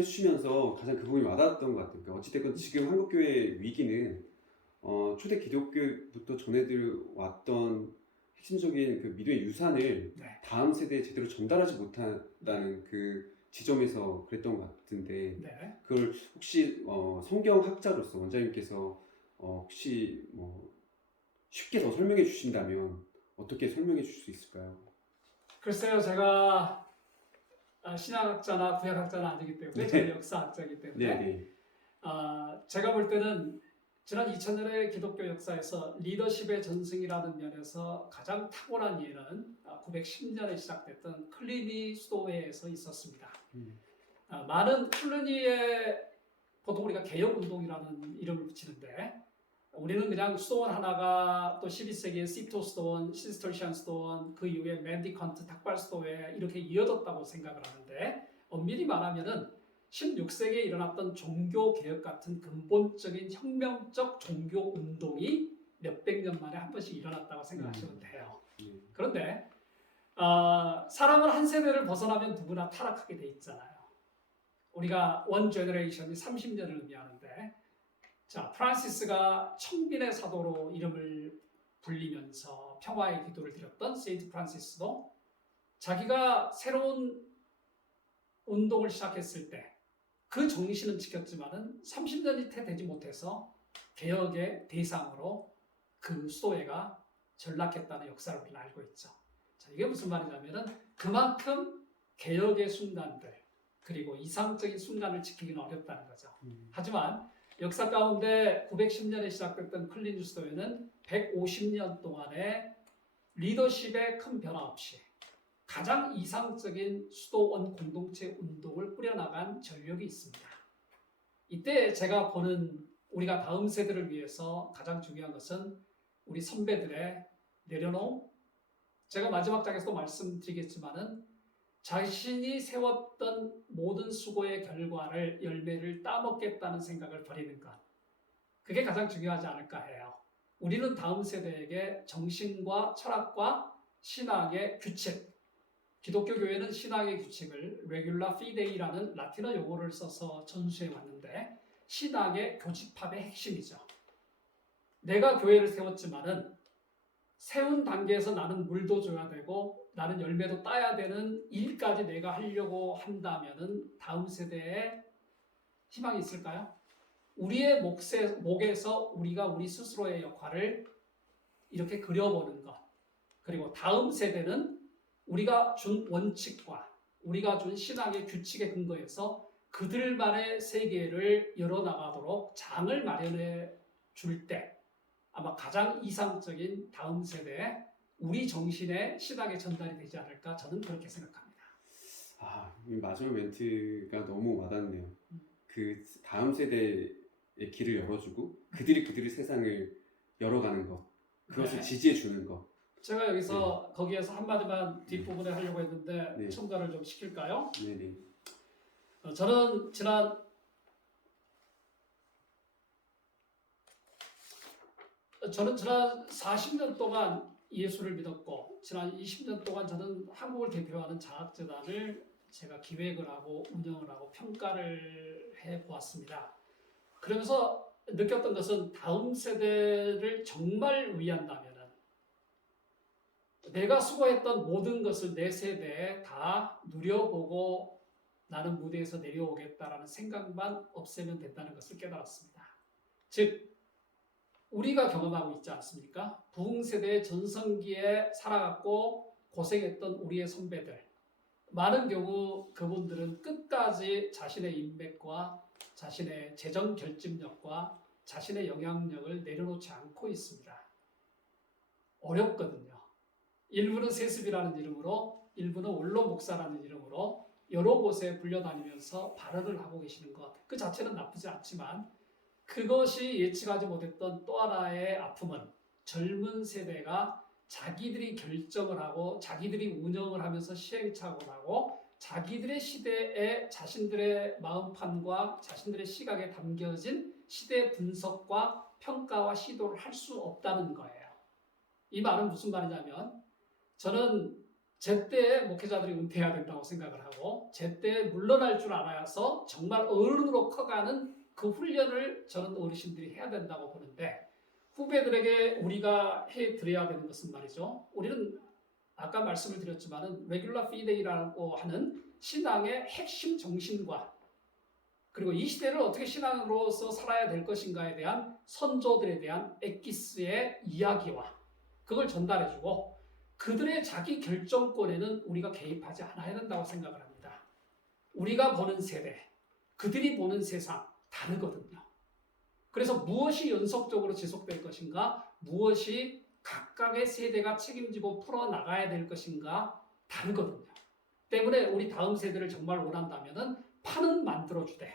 말씀해 주시면서 가장 그 부분이 와닿았던 것 같아요. 그러니까 어찌됐건 지금 한국교회의 위기는 초대 기독교부터 전해들 왔던 핵심적인 그 믿음의 유산을 네. 다음 세대에 제대로 전달하지 못한다는 그 지점에서 그랬던 것 같은데 네. 그걸 혹시 성경학자로서 원장님께서 혹시 뭐 쉽게 더 설명해 주신다면 어떻게 설명해 주실 수 있을까요? 글쎄요, 제가 신학학자나 구약학자는 아니기 때문에 저는 네, 역사학자이기 네, 때문에 네, 제가 볼 때는 지난 2000년의 기독교 역사에서 리더십의 전승이라는 면에서 가장 탁월한 예는 910년에 시작됐던 클리니 수도회에서 있었습니다. 많은 클리니의 보통 우리가 개혁운동이라는 이름을 붙이는데 우리는 그냥 수도원 하나가 또 12세기에 시토 수도원, 시스터시안 수도원, 그 이후에 맨디컨트 탁발 수도회 이렇게 이어졌다고 생각을 하는데 엄밀히 말하면은 16세기에 일어났던 종교 개혁 같은 근본적인 혁명적 종교 운동이 몇백 년 만에 한 번씩 일어났다고 생각하시면 돼요. 그런데 사람은 한 세대를 벗어나면 누구나 타락하게 돼 있잖아요. 우리가 원 제너레이션이 30년을 의미하는데 자, 프란시스가 청빈의 사도로 이름을 불리면서 평화의 기도를 드렸던 세인트 프란시스도 자기가 새로운 운동을 시작했을 때 그 정신은 지켰지만은 30년이 채 되지 못해서 개혁의 대상으로 그 수도회가 전락했다는 역사를 우리는 알고 있죠. 자, 이게 무슨 말이냐면은 그만큼 개혁의 순간들 그리고 이상적인 순간을 지키기는 어렵다는 거죠. 하지만 역사 가운데 910년에 시작됐던 클린주 수도회는 150년 동안의 리더십의 큰 변화 없이 가장 이상적인 수도원 공동체 운동을 꾸려나간 전력이 있습니다. 이때 제가 보는 우리가 다음 세대를 위해서 가장 중요한 것은 우리 선배들의 내려놓음. 제가 마지막 장에서도 말씀드리겠지만은 자신이 세웠던 모든 수고의 결과를 열매를 따먹겠다는 생각을 버리는 것. 그게 가장 중요하지 않을까 해요. 우리는 다음 세대에게 정신과 철학과 신학의 규칙, 기독교 교회는 신학의 규칙을 regula fide이라는 라틴어 용어를 써서 전수해 왔는데 신학의 교집합의 핵심이죠. 내가 교회를 세웠지만은 세운 단계에서 나는 물도 줘야 되고 나는 열매도 따야 되는 일까지 내가 하려고 한다면은 다음 세대에 희망이 있을까요? 우리의 목에서 우리가 우리 스스로의 역할을 이렇게 그려보는 것. 그리고 다음 세대는 우리가 준 원칙과 우리가 준 신학의 규칙에 근거해서 그들만의 세계를 열어나가도록 장을 마련해 줄 때 아마 가장 이상적인 다음 세대에 우리 정신의 신학의 전달이 되지 않을까 저는 그렇게 생각합니다. 이 마지막 멘트가 너무 와닿네요. 그 다음 세대의 길을 열어주고 그들이 세상을 열어가는 것, 그것을 네. 지지해 주는 것. 제가 여기서 거기에서 한마디만 뒷부분에 하려고 했는데 네. 첨가를 좀 시킬까요? 네네. 저는 지난 40년 동안 예수를 믿었고 지난 20년 동안 저는 한국을 대표하는 장학재단을 제가 기획을 하고 운영을 하고 평가를 해보았습니다. 그러면서 느꼈던 것은 다음 세대를 정말 위한다면 내가 수고했던 모든 것을 내 세대에 다 누려보고 나는 무대에서 내려오겠다라는 생각만 없애면 된다는 것을 깨달았습니다. 즉 우리가 경험하고 있지 않습니까? 부흥세대의 전성기에 살아갔고 고생했던 우리의 선배들 많은 경우 그분들은 끝까지 자신의 인맥과 자신의 재정 결집력과 자신의 영향력을 내려놓지 않고 있습니다. 어렵거든요. 일부는 세습이라는 이름으로 일부는 원로 목사라는 이름으로 여러 곳에 불려다니면서 발언을 하고 계시는 것 그 자체는 나쁘지 않지만 그것이 예측하지 못했던 또 하나의 아픔은 젊은 세대가 자기들이 결정을 하고 자기들이 운영을 하면서 시행착오를 하고 자기들의 시대에 자신들의 마음판과 자신들의 시각에 담겨진 시대 분석과 평가와 시도를 할 수 없다는 거예요. 이 말은 무슨 말이냐면 저는 제때 목회자들이 은퇴해야 된다고 생각을 하고 제때 물러날 줄 알아서 정말 어른으로 커가는 그 훈련을 저는 어르신들이 해야 된다고 보는데 후배들에게 우리가 해드려야 되는 것은 말이죠. 우리는 아까 말씀을 드렸지만은 레귤러 피데이라고 하는 신앙의 핵심 정신과 그리고 이 시대를 어떻게 신앙으로서 살아야 될 것인가에 대한 선조들에 대한 엑기스의 이야기와 그걸 전달해주고 그들의 자기 결정권에는 우리가 개입하지 않아야 된다고 생각을 합니다. 우리가 보는 세대, 그들이 보는 세상 다르거든요. 그래서 무엇이 연속적으로 지속될 것인가, 무엇이 각각의 세대가 책임지고 풀어나가야 될 것인가 다르거든요. 때문에 우리 다음 세대를 정말 원한다면 판은 만들어주되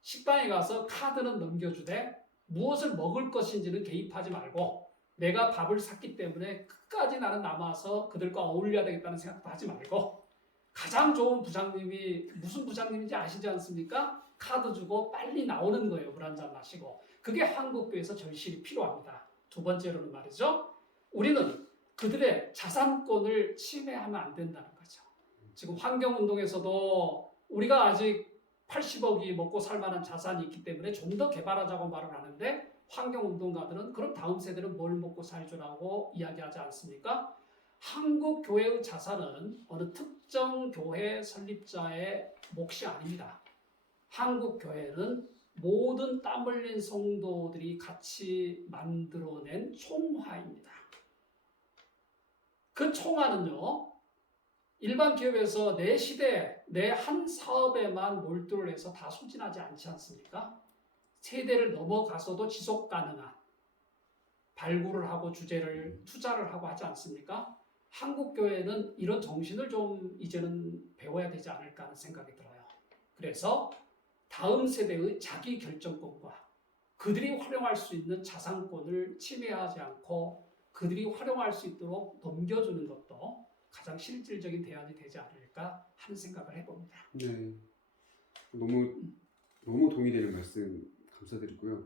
식당에 가서 카드는 넘겨주되 무엇을 먹을 것인지는 개입하지 말고 내가 밥을 샀기 때문에 끝까지 나는 남아서 그들과 어울려야 되겠다는 생각도 하지 말고 가장 좋은 부장님이 무슨 부장님인지 아시지 않습니까? 카드 주고 빨리 나오는 거예요. 물 한 잔 마시고. 그게 한국교회에서 절실히 필요합니다. 두 번째로는 말이죠. 우리는 그들의 자산권을 침해하면 안 된다는 거죠. 지금 환경운동에서도 우리가 아직 80억이 먹고 살 만한 자산이 있기 때문에 좀 더 개발하자고 말을 하는데 환경운동가들은 그럼 다음 세대는 뭘 먹고 살 줄 알고 이야기하지 않습니까? 한국 교회의 자산은 어느 특정 교회 설립자의 몫이 아닙니다. 한국 교회는 모든 땀 흘린 성도들이 같이 만들어낸 총화입니다. 그 총화는요, 일반 기업에서 내 시대, 내 한 사업에만 몰두를 해서 다 소진하지 않지 않습니까? 세대를 넘어가서도 지속 가능한 발굴을 하고 주제를 투자를 하고 하지 않습니까? 한국 교회는 이런 정신을 좀 이제는 배워야 되지 않을까 하는 생각이 들어요. 그래서 다음 세대의 자기 결정권과 그들이 활용할 수 있는 자산권을 침해하지 않고 그들이 활용할 수 있도록 넘겨주는 것도 가장 실질적인 대안이 되지 않을까 하는 생각을 해봅니다. 네, 너무 동의되는 말씀 감사드리고요.